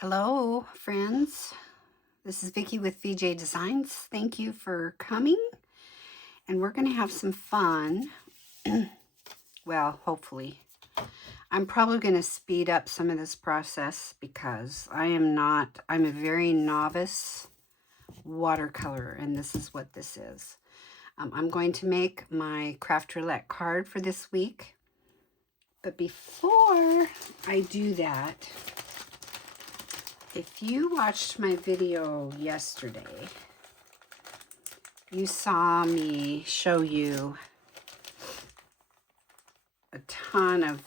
Hello, friends. This is Vickie with VJ Designs. Thank you for coming, and we're going to have some fun. Well, hopefully. I'm probably going to speed up some of this process because I'm a very novice watercolor, and this is what this is. I'm going to make my Craft Roulette card for this week. But before I do that, if you watched my video yesterday, you saw me show you a ton of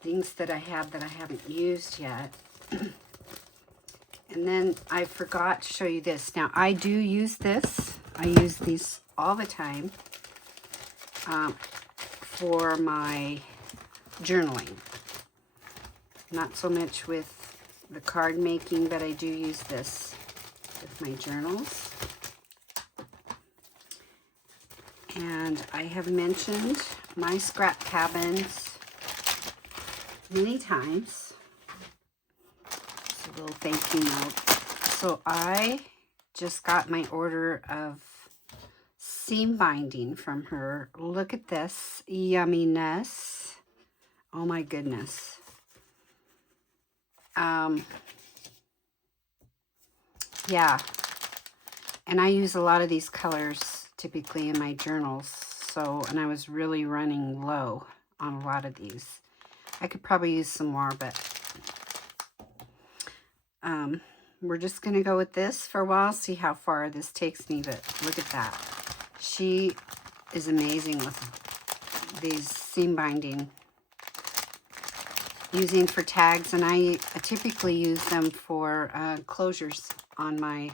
things that I have that I haven't used yet. And then I forgot to show you this. Now, I do use this. I use these all the time for my journaling. Not so much with the card making, but I do use this with my journals. And I have mentioned my scrap cabins many times. It's a little thank you note. So I just got my order of seam binding from her. Look at this yumminess. Oh my goodness. Yeah, and I use a lot of these colors typically in my journals, so, and I was really running low on a lot of these. I could probably use some more, but we're just going to go with this for a while, see how far this takes me. But look at that. She is amazing with these seam binding, using for tags, and I typically use them for closures on my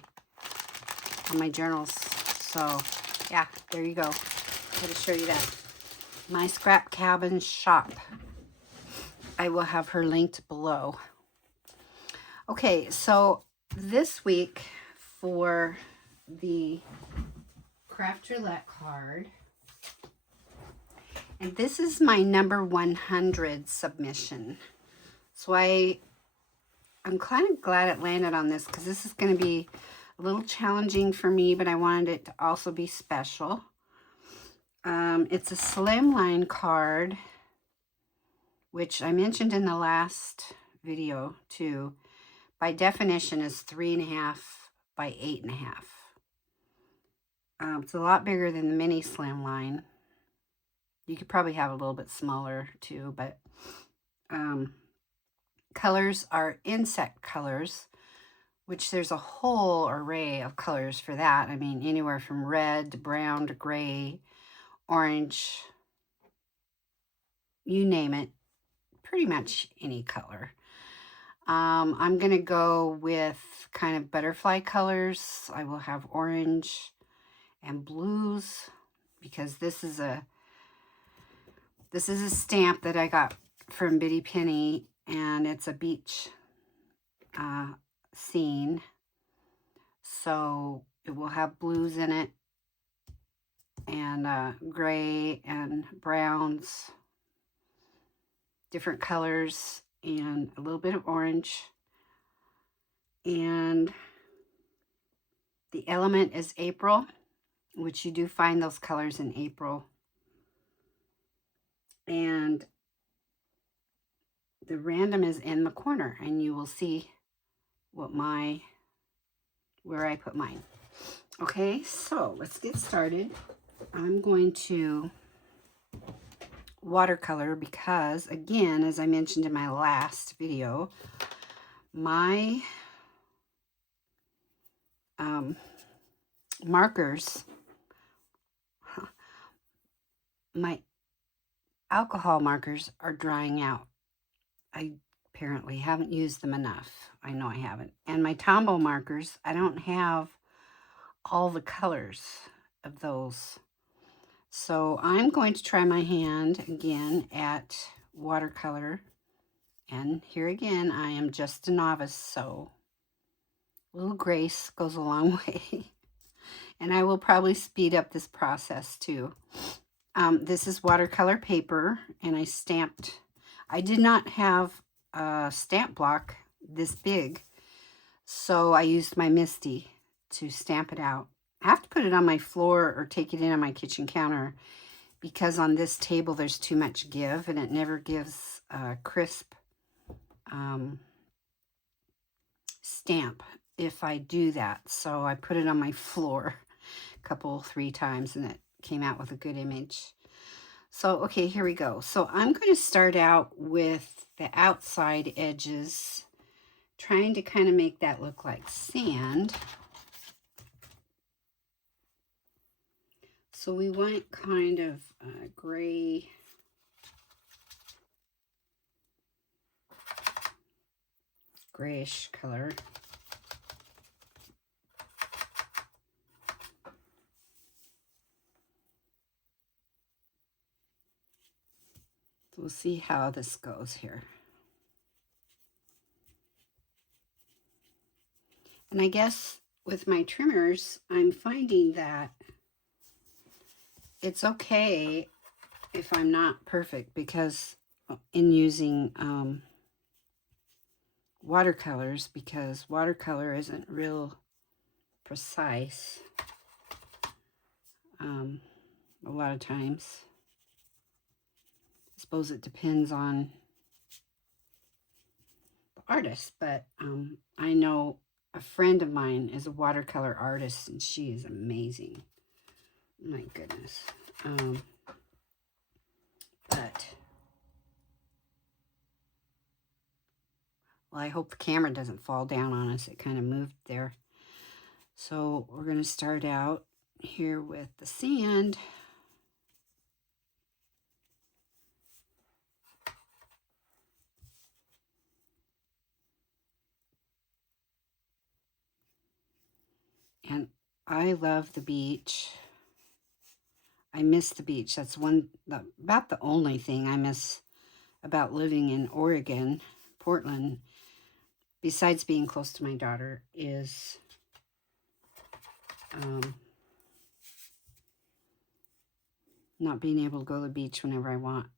journals. So yeah, there you go. Got to show you that. My Scrap Cabin shop. I will have her linked below. Okay, so this week for the Craft Roulette card, and this is my number 100 submission. So I'm kind of glad it landed on this, because this is going to be a little challenging for me, but I wanted it to also be special. It's a slimline card, which I mentioned in the last video too. By definition is 3.5 by 8.5. It's a lot bigger than the mini slimline. You could probably have a little bit smaller too, but colors are insect colors, which there's a whole array of colors for that. I mean, anywhere from red to brown to gray, orange, you name it, pretty much any color. I'm going to go with kind of butterfly colors. I will have orange and blues, because this is a stamp that I got from Bitty Penny, and it's a beach scene. So it will have blues in it, and gray and browns, different colors, and a little bit of orange. And the element is April, which you do find those colors in April. And the random is in the corner, and you will see what where I put mine. Okay, so let's get started. I'm going to watercolor because, again, as I mentioned in my last video, my markers, my alcohol markers are drying out. I apparently haven't used them enough. I know I haven't. And my Tombow markers, I don't have all the colors of those. So I'm going to try my hand again at watercolor. And here again, I am just a novice, so a little grace goes a long way. And I will probably speed up this process too. This is watercolor paper, and I stamped. I did not have a stamp block this big, so I used my Misty to stamp it out. I have to put it on my floor or take it in on my kitchen counter because on this table there's too much give and it never gives a crisp stamp if I do that. So I put it on my floor a couple, 3 times and it came out with a good image. So, okay, here we go. So I'm going to start out with the outside edges, trying to kind of make that look like sand. So we want kind of a gray, grayish color. So we'll see how this goes here. And I guess with my trimmers, I'm finding that it's okay if I'm not perfect, because in using watercolors, because watercolor isn't real precise a lot of times. I suppose it depends on the artist, but I know a friend of mine is a watercolor artist and she is amazing. My goodness. But well, I hope the camera doesn't fall down on us. It kind of moved there. So we're going to start out here with the sand. And I love the beach. I miss the beach. That's about the only thing I miss about living in Oregon, Portland, besides being close to my daughter, is not being able to go to the beach whenever I want.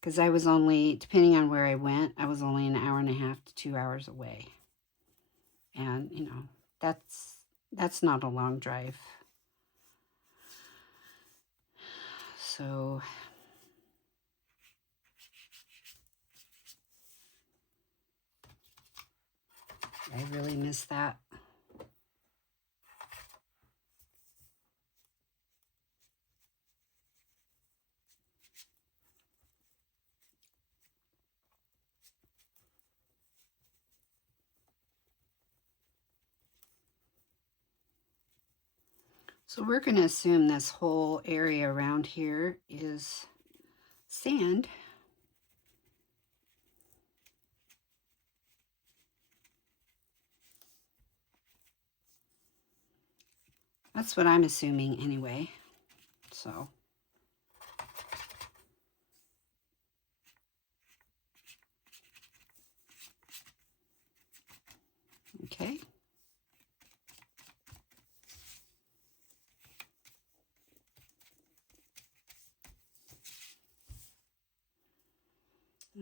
Because I was only, depending on where I went, I was only an hour and a half to 2 hours away. And, you know, that's not a long drive. So I really miss that. So we're going to assume this whole area around here is sand. That's what I'm assuming anyway. So okay.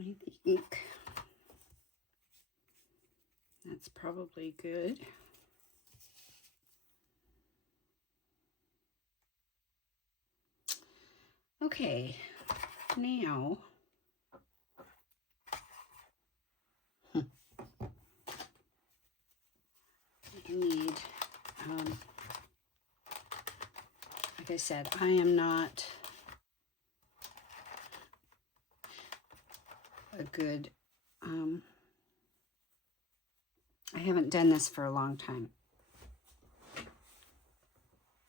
I think that's probably good. Okay, now I need, like I said, I am not a good, I haven't done this for a long time.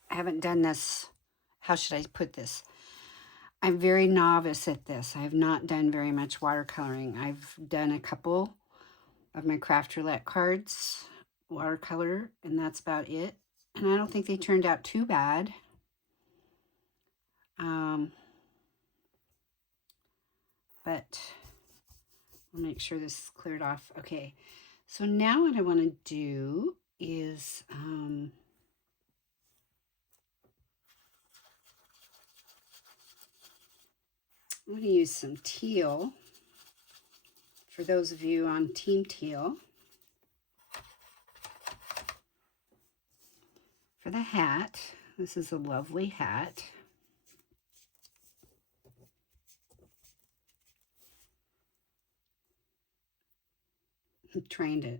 I haven't done this, how should I put this? I'm very novice at this. I have not done very much watercoloring. I've done a couple of my Craft Roulette cards, watercolor, and that's about it. And I don't think they turned out too bad. But I'll make sure this is cleared off. Okay, so now what I want to do is I'm going to use some teal for those of you on Team Teal. For the hat, this is a lovely hat. I'm trying to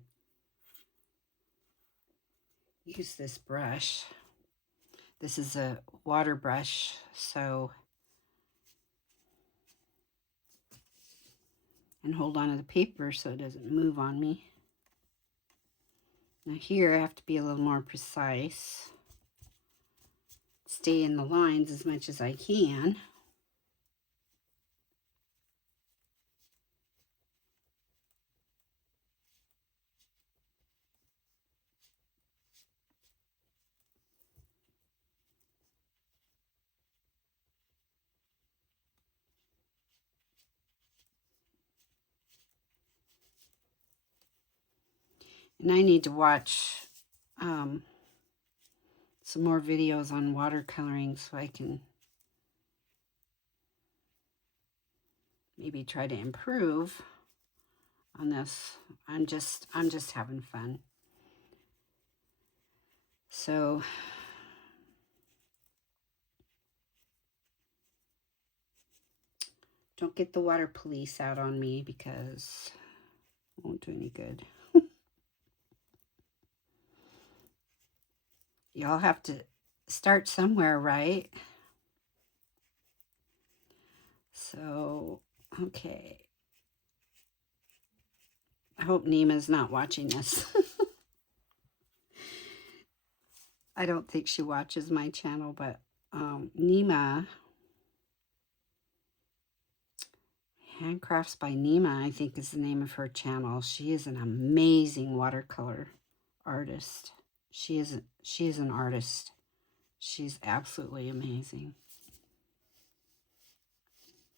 use this brush. This is a water brush, so, and hold on to the paper so it doesn't move on me. Now here I have to be a little more precise. Stay in the lines as much as I can. And I need to watch some more videos on watercoloring so I can maybe try to improve on this. I'm just having fun. So don't get the water police out on me because it won't do any good. Y'all have to start somewhere, right? So, okay. I hope Nima's not watching this. I don't think she watches my channel, but Nima, Handcrafts by Nima, I think is the name of her channel. She is an amazing watercolor artist. She is an artist. She's absolutely amazing.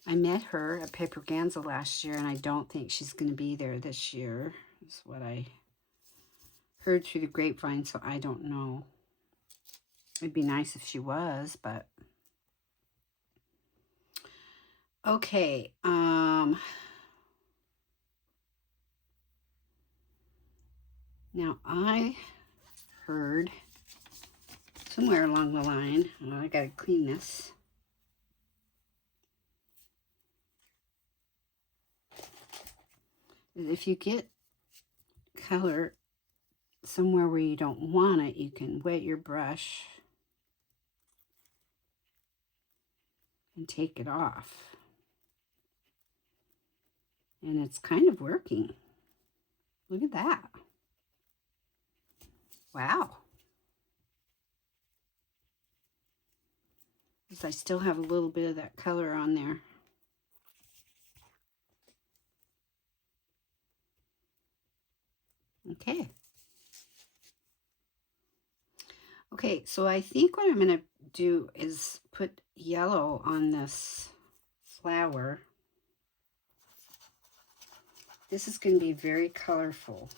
I met her at Paperganza last year, and I don't think she's going to be there this year. That's what I heard through the grapevine, so I don't know. It'd be nice if she was, but... Okay, now I heard somewhere along the line, I gotta clean this. If you get color somewhere where you don't want it, you can wet your brush and take it off. And it's kind of working. Look at that. Wow. Because I still have a little bit of that color on there. Okay. Okay, so I think what I'm going to do is put yellow on this flower. This is going to be very colorful.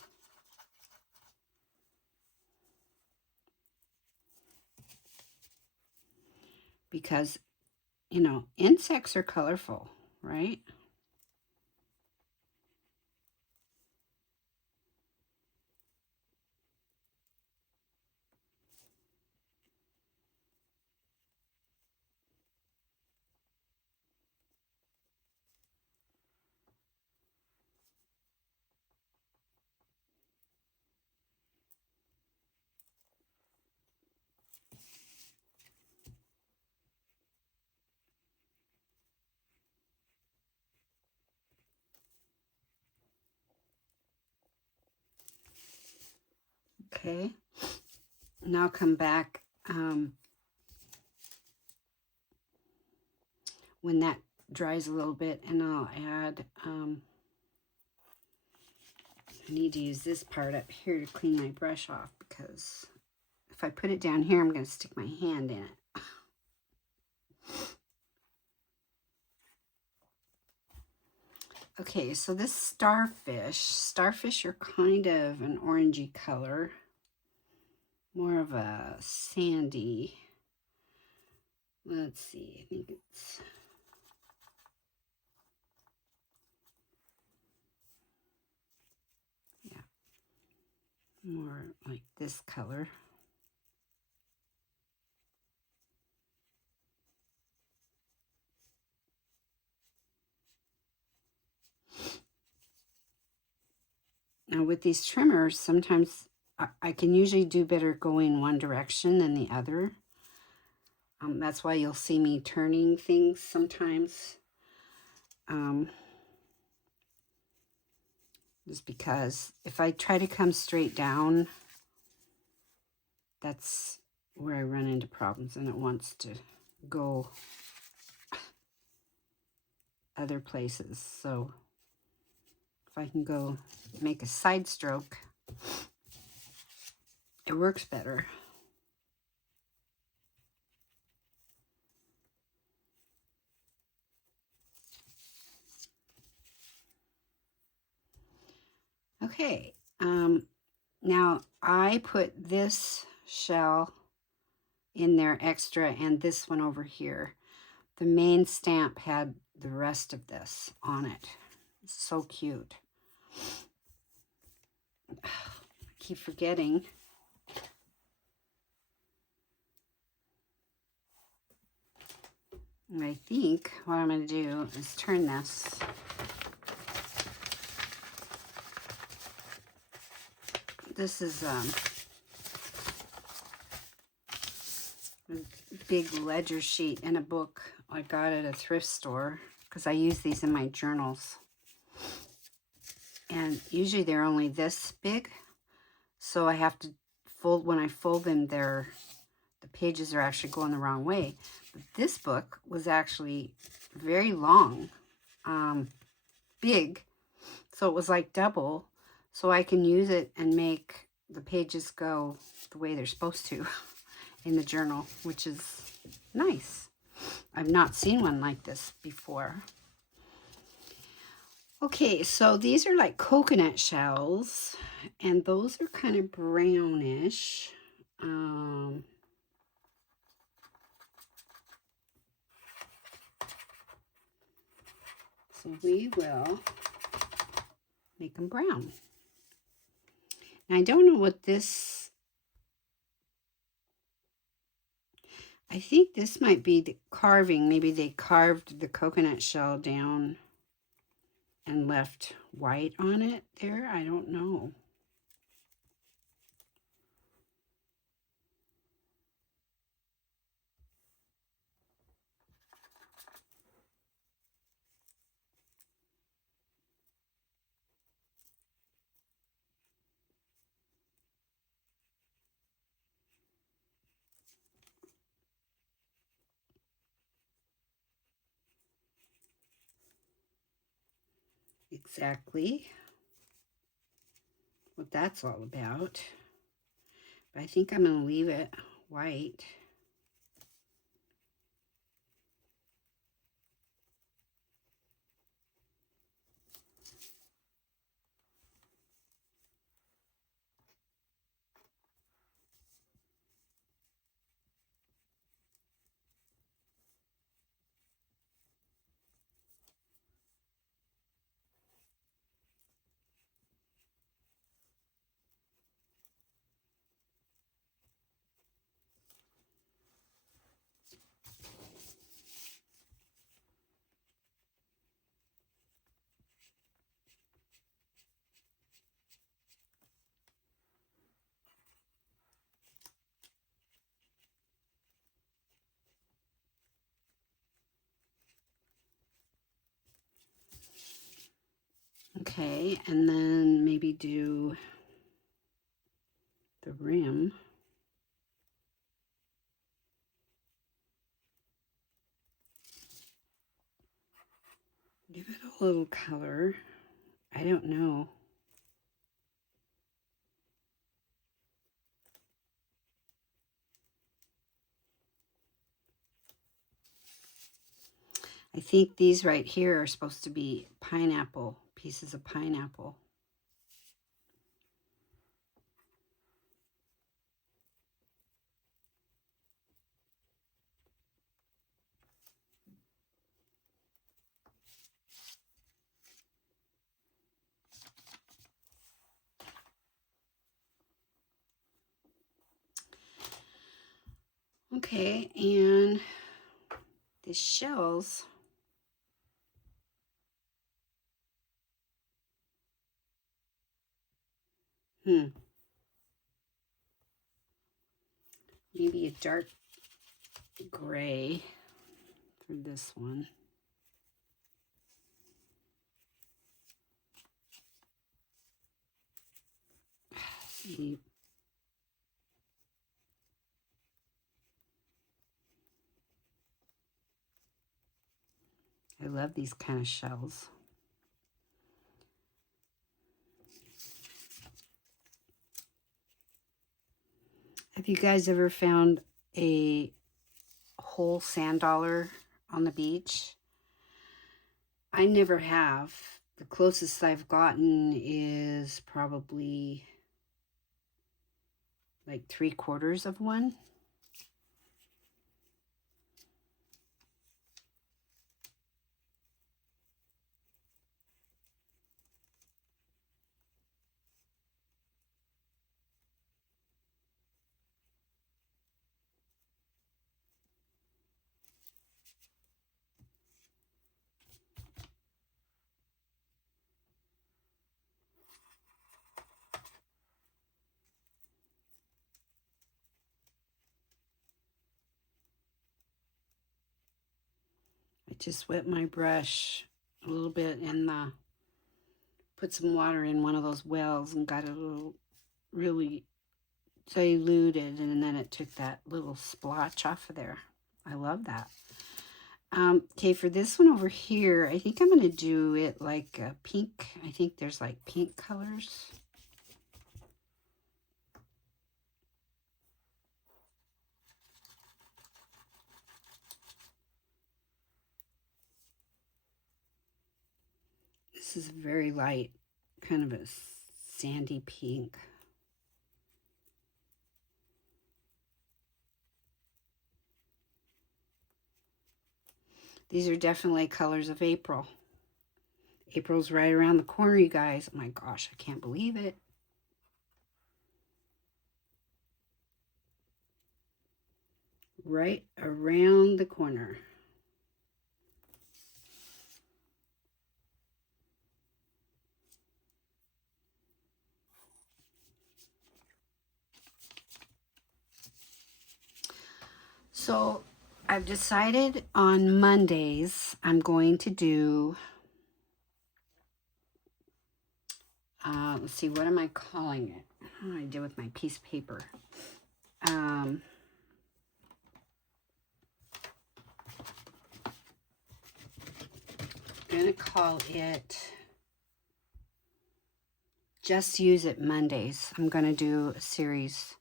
Because, you know, insects are colorful, right? Okay, now come back when that dries a little bit, and I'll add, I need to use this part up here to clean my brush off, because if I put it down here, I'm going to stick my hand in it. Okay, so this starfish are kind of an orangey color. More of a sandy. Let's see, I think it's... more like this color. Now with these trimmers, sometimes I can usually do better going one direction than the other. That's why you'll see me turning things sometimes. Just because if I try to come straight down, that's where I run into problems, and it wants to go other places. So if I can go make a side stroke, it works better. Okay, now I put this shell in there extra and this one over here. The main stamp had the rest of this on it. So cute. I keep forgetting. And I think what I'm going to do is turn this. This is a big ledger sheet in a book I got at a thrift store because I use these in my journals. And usually they're only this big, so I have to fold, when I fold them, the pages are actually going the wrong way. But this book was actually very long, big, so it was like double, so I can use it and make the pages go the way they're supposed to in the journal, which is nice. I've not seen one like this before. Okay, so these are like coconut shells, and those are kind of brownish. So we will make them brown. Now I don't know what this, I think this might be the carving. Maybe they carved the coconut shell down and left white on it there. I don't know. Exactly what that's all about. But I think I'm going to leave it white. Okay, and then maybe do the rim. Give it a little color. I don't know. I think these right here are supposed to be pineapple, pieces of pineapple. Okay, and the shells. Maybe a dark gray for this one. See. I love these kind of shells. Have you guys ever found a whole sand dollar on the beach? I never have. The closest I've gotten is probably like 3/4 of one. I just wet my brush a little bit and put some water in one of those wells and got it a little really diluted, and then it took that little splotch off of there. I love that. Okay, for this one over here, I think I'm going to do it like a pink. I think there's like pink colors. This is very light, kind of a sandy pink. These are definitely colors of April. April's right around the corner, you guys. Oh my gosh, I can't believe it. Right around the corner. So I've decided on Mondays I'm going to do, let's see, what am I calling it? What do I do with my piece of paper? I'm going to call it Just Use It Mondays. I'm going to do a series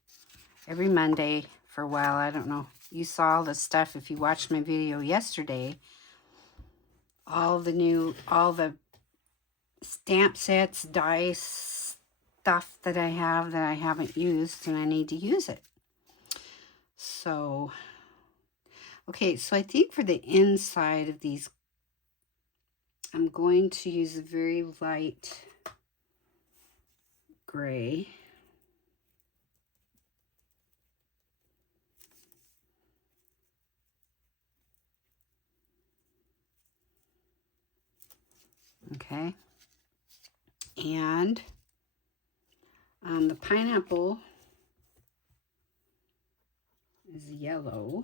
every Monday for a while. I don't know. You saw all the stuff if you watched my video yesterday. All the stamp sets, dice stuff that I have that I haven't used and I need to use it. So, okay, so I think for the inside of these, I'm going to use a very light gray. Okay. And the pineapple is yellow.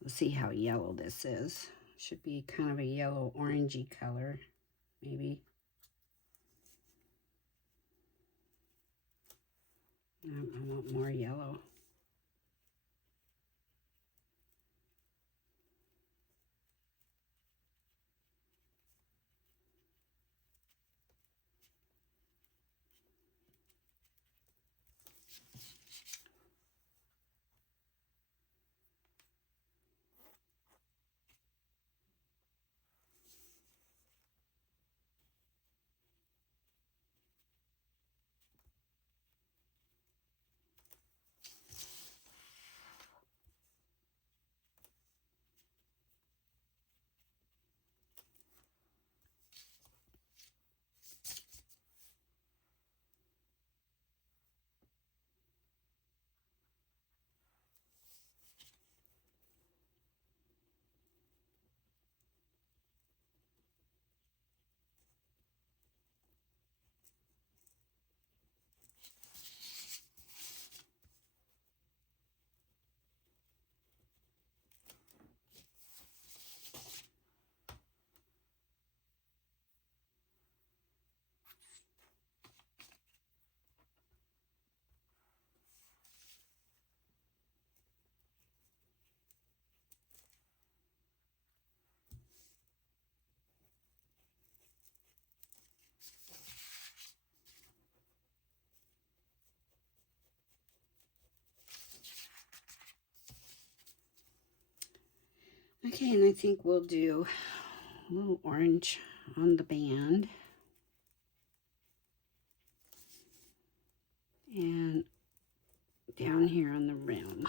Let's see how yellow this is. Should be kind of a yellow orangey color, maybe. I want more yellow. Okay, and I think we'll do a little orange on the band. And down here on the rim.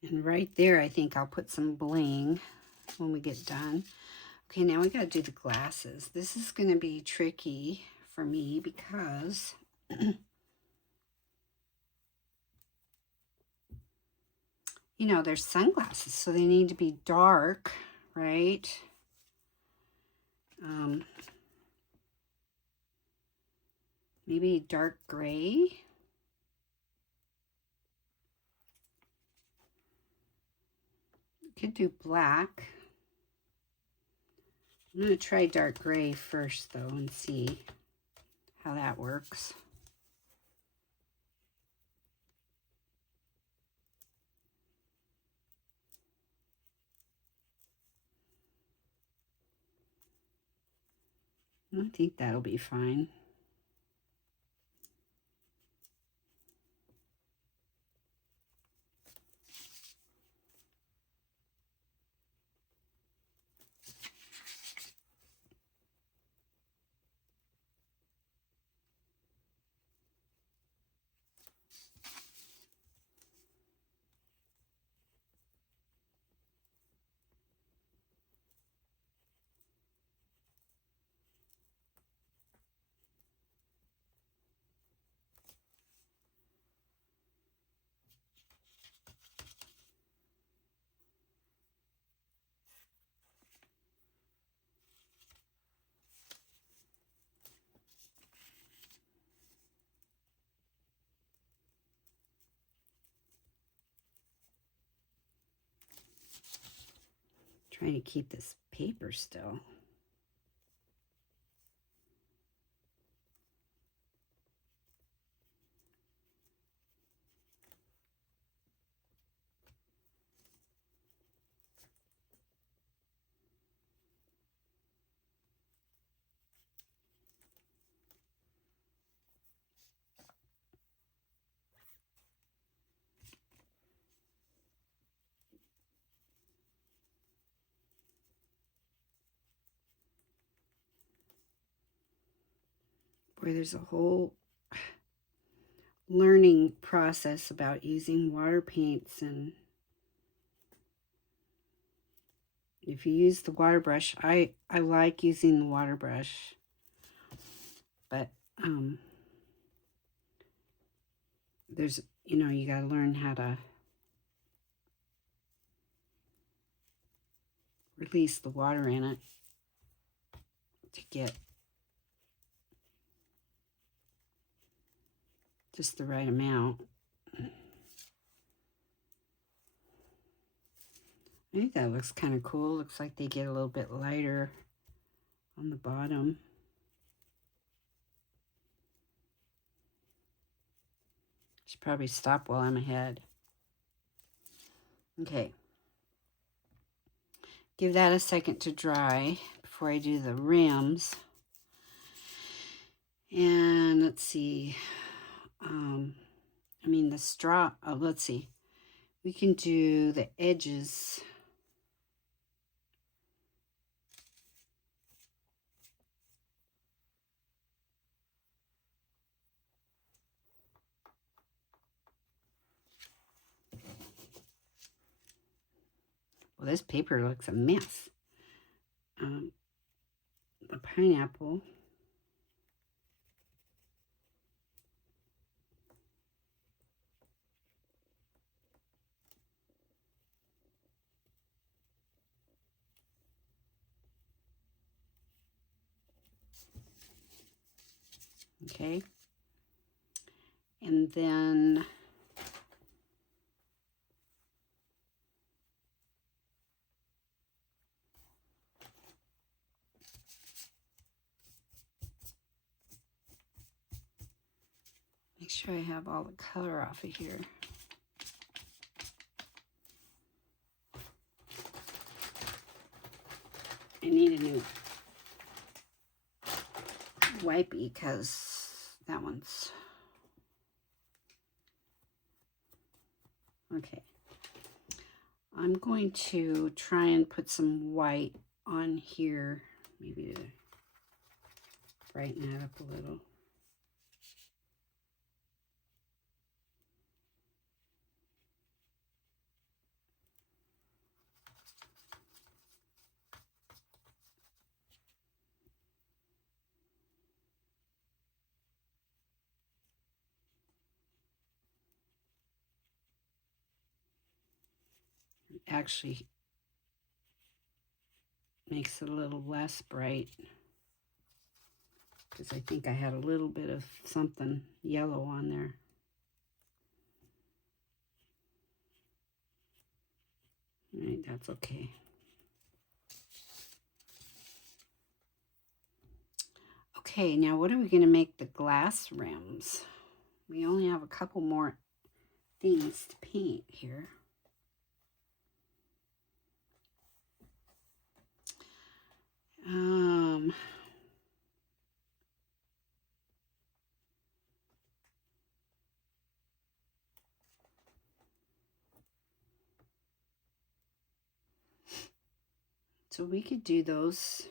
And right there, I think I'll put some bling when we get done. Okay, now we got to do the glasses. This is going to be tricky for me because you know, they're sunglasses, so they need to be dark, right? Maybe dark gray. Could do black. I'm going to try dark gray first, though, and see how that works. I think that'll be fine. Trying to keep this paper still. Boy, there's a whole learning process about using water paints, and if you use the water brush, I like using the water brush, but there's, you know, you got to learn how to release the water in it to get just the right amount. I think that looks kind of cool. Looks like they get a little bit lighter on the bottom. Should probably stop while I'm ahead. Okay. Give that a second to dry before I do the rims. And let's see. I mean the straw. Oh, let's see. We can do the edges. Well, this paper looks a mess. The pineapple. Okay. And then make sure I have all the color off of here. I need a new wipey because that one's okay. I'm going to try and put some white on here, maybe to brighten that up a little. It actually makes it a little less bright because I think I had a little bit of something yellow on there. All right, that's okay. Okay, now what are we going to make the glass rims? We only have a couple more things to paint here. So we could do those.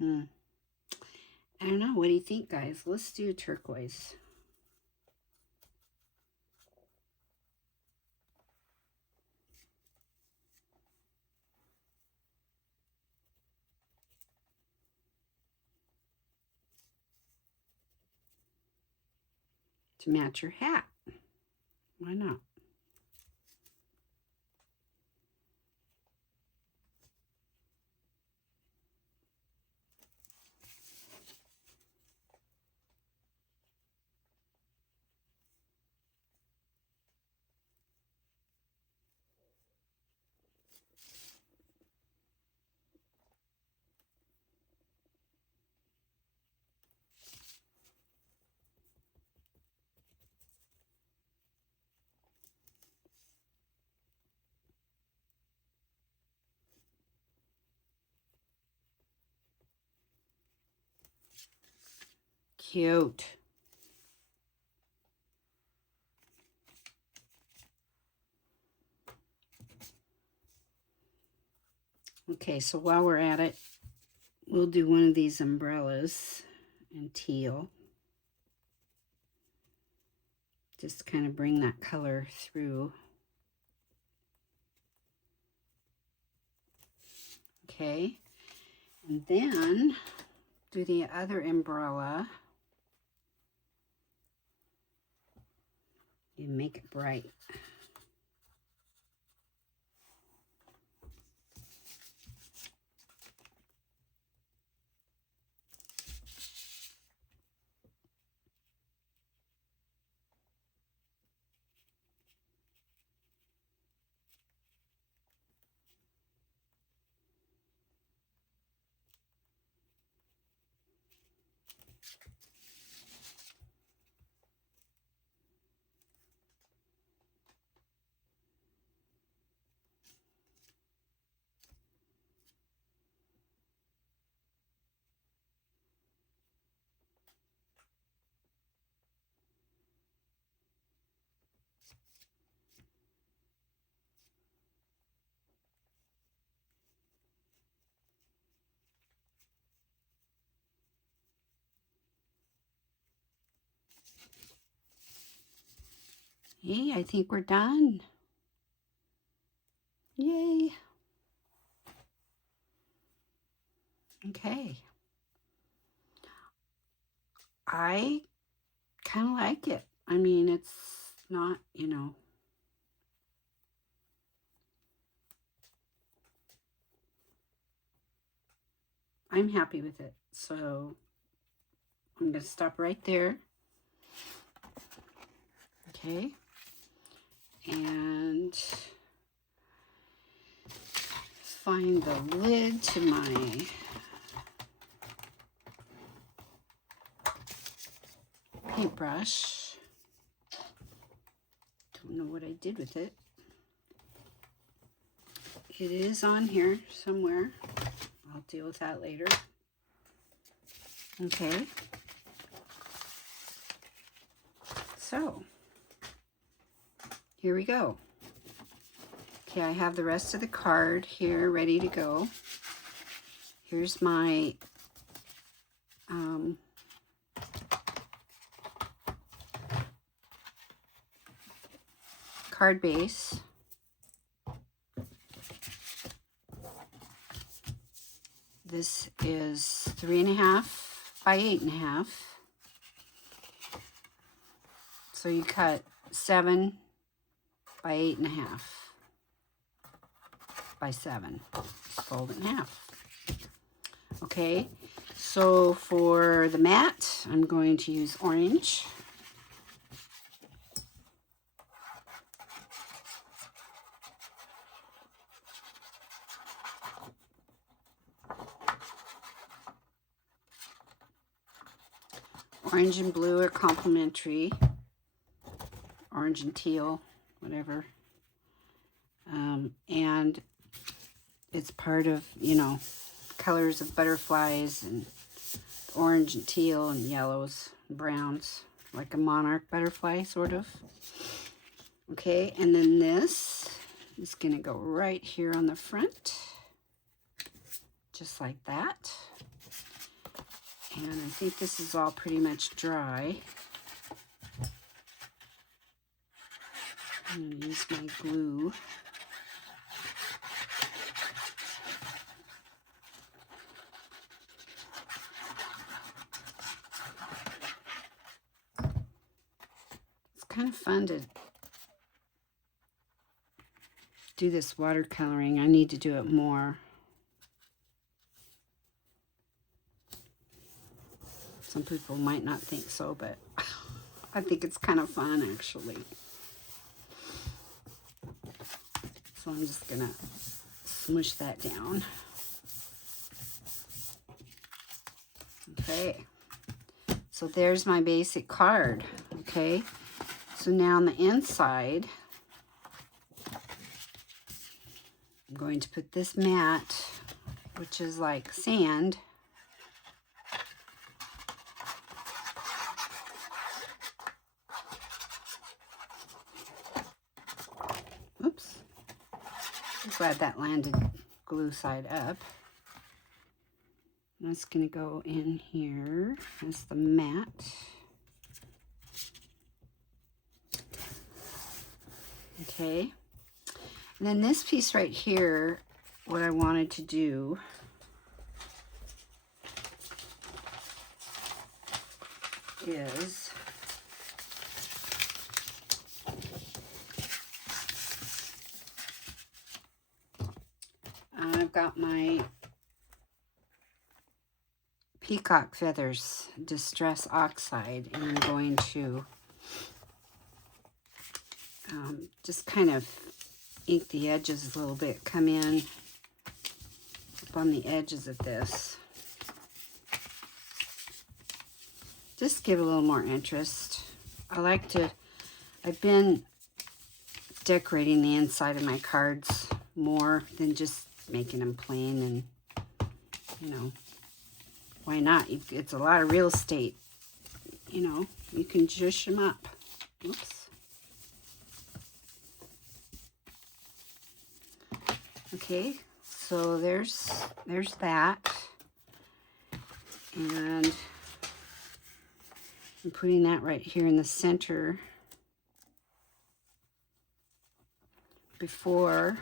I don't know. What do you think, guys? Let's do turquoise. To match your hat. Why not? Cute. Okay, so while we're at it, we'll do one of these umbrellas in teal. Just kind of bring that color through. Okay, and then do the other umbrella. You make it bright. Hey, I think we're done. Yay. Okay. I kind of like it. I mean, it's not, you know, I'm happy with it. So I'm going to stop right there. Okay. And find the lid to my paintbrush. Don't know what I did with it. It is on here somewhere. I'll deal with that later. Okay. So, here we go. Okay, I have the rest of the card here ready to go. Here's my card base. This is 3.5 by 8.5. So you cut 7 by 8.5 by 7. Just fold it in half. Okay, so for the mat, I'm going to use orange. Orange and blue are complementary. Orange and teal, whatever. And it's part of, you know, colors of butterflies, and orange and teal and yellows and browns, like a monarch butterfly, sort of. Okay, and then this is going to go right here on the front, just like that. And I think this is all pretty much dry. I'm going to use my glue. It's kind of fun to do this watercoloring. I need to do it more. Some people might not think so, but I think it's kind of fun, actually. So I'm just gonna smush that down. Okay, so there's my basic card. Okay, so now on the inside, I'm going to put this mat, which is like sand. Oops. I'm glad that landed glue side up. That's going to go in here as the mat. Okay. And then this piece right here, what I wanted to do is I've got my peacock feathers distress oxide, and I'm going to just kind of ink the edges a little bit, come in up on the edges of this. Just give a little more interest. I've been decorating the inside of my cards more than just making them plain, and you know, why not? It's a lot of real estate, you know, you can zhuzh them up. Oops. Okay, so there's that, and I'm putting that right here in the center. Before,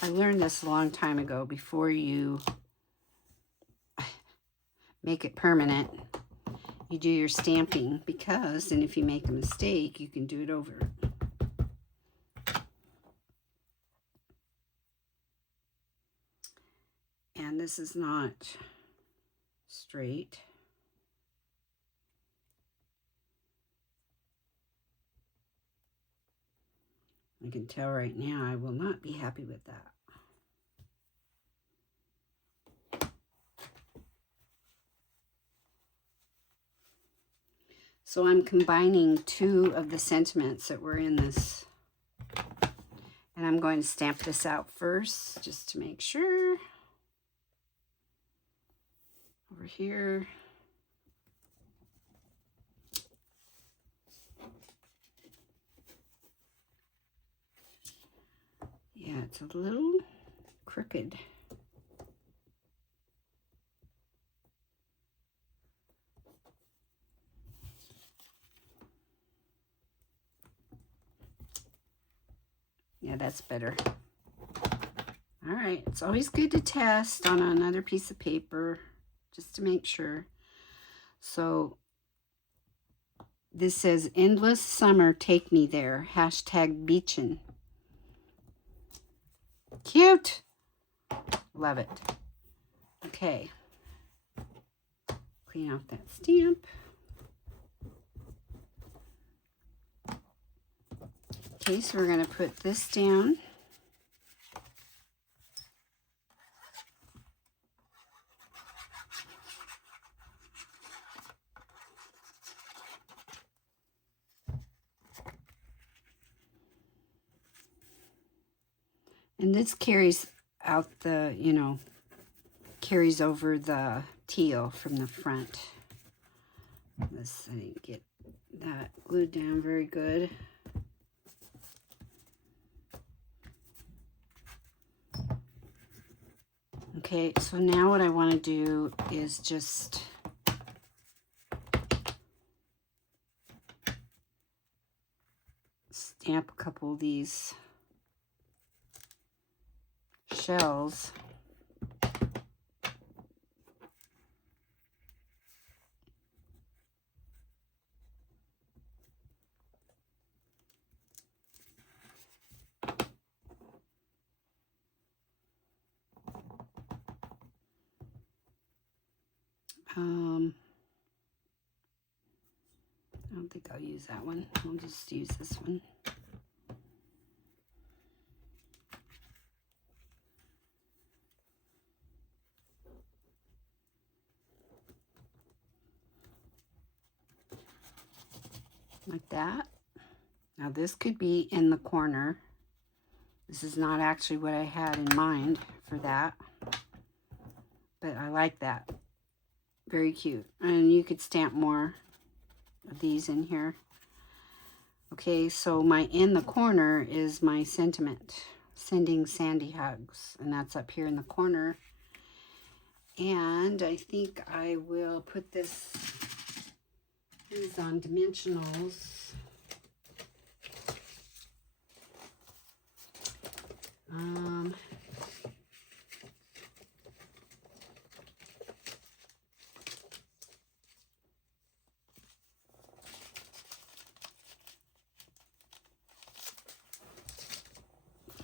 I learned this a long time ago, before you make it permanent, you do your stamping, because then if you make a mistake, you can do it over. And this is not straight. I can tell right now I will not be happy with that. So I'm combining two of the sentiments that were in this. And I'm going to stamp this out first, just to make sure. Over here. Yeah, it's a little crooked. Yeah, that's better. All right, it's always good to test on another piece of paper, just to make sure. So this says, endless summer, take me there, hashtag beachin'. Cute. Love it. Okay. Clean out that stamp. Okay, so we're going to put this down. And this carries out the, you know, carries over the teal from the front. This, I didn't get that glued down very good. Okay, so now what I want to do is just stamp a couple of these shells. I don't think I'll use that one. I'll just use this one. Like that. Now this could be in the corner. This is not actually what I had in mind for that, but I like that. Very cute. And you could stamp more of these in here. Okay, so my in the corner is my sentiment, sending Sandy hugs, and that's up here in the corner. And I think I will put these on dimensionals. I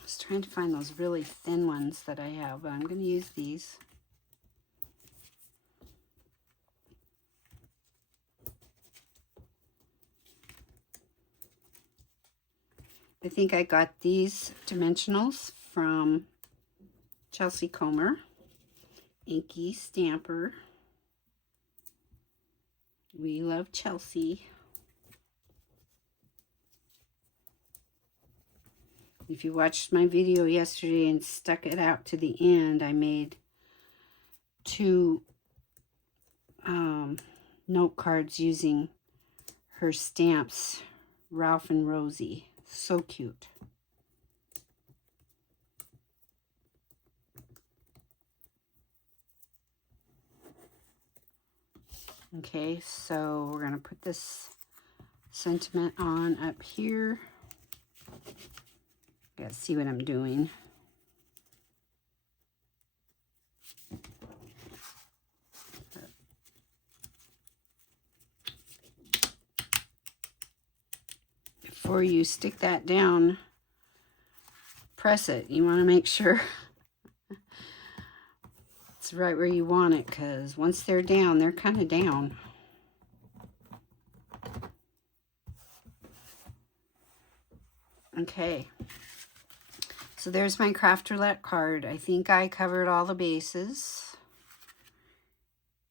was trying to find those really thin ones that I have, but I'm going to use these. I think I got these dimensionals from Chelsea Comer, Inky Stamper. We love Chelsea. If you watched my video yesterday and stuck it out to the end, I made two note cards using her stamps, Ralph and Rosie. So cute. Okay, so we're going to put this sentiment on up here. Gotta see what I'm doing. Before you stick that down, press it. You want to make sure it's right where you want it, because once they're down, they're kind of down. Okay. So there's my Craft Roulette card. I think I covered all the bases.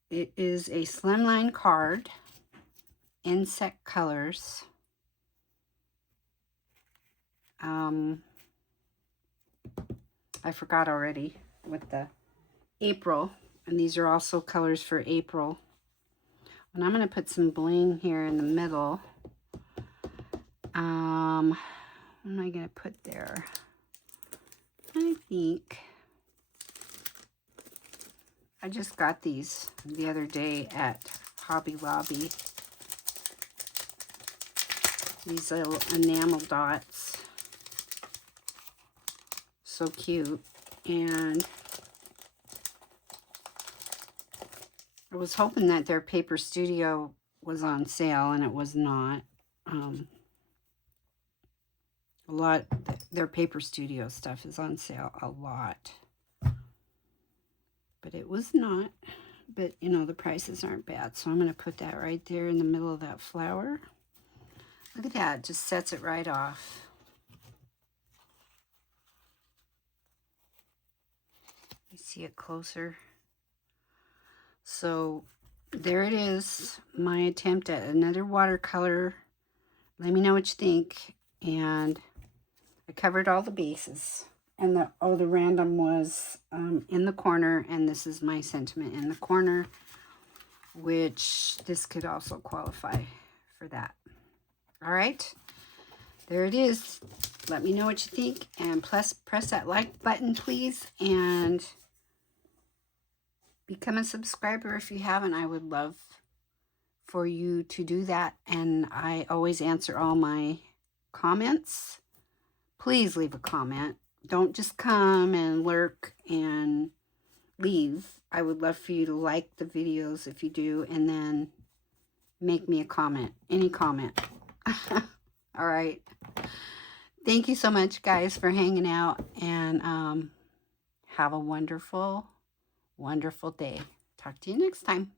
It is a slimline card. insect colors. I forgot already with the April. And these are also colors for April. And I'm going to put some bling here in the middle. What am I going to put there? I think I just got these the other day at Hobby Lobby. These little enamel dots. So cute. And I was hoping that their Paper Studio was on sale, and it was not. Their Paper Studio stuff is on sale a lot. But it was not. But, you know, the prices aren't bad. So I'm going to put that right there in the middle of that flower. Look at that. It just sets it right off. You see it closer. So there it is. My attempt at another watercolor. Let me know what you think. And I covered all the bases. And the random was in the corner, and this is my sentiment in the corner, which this could also qualify for that. All right, there it is. Let me know what you think, and plus press that like button, please, and become a subscriber if you haven't. I would love for you to do that, and I always answer all my comments. Please leave a comment. Don't just come and lurk and leave. I would love for you to like the videos if you do, and then make me a comment. Any comment. All right. Thank you so much, guys, for hanging out, and have a wonderful, wonderful day. Talk to you next time.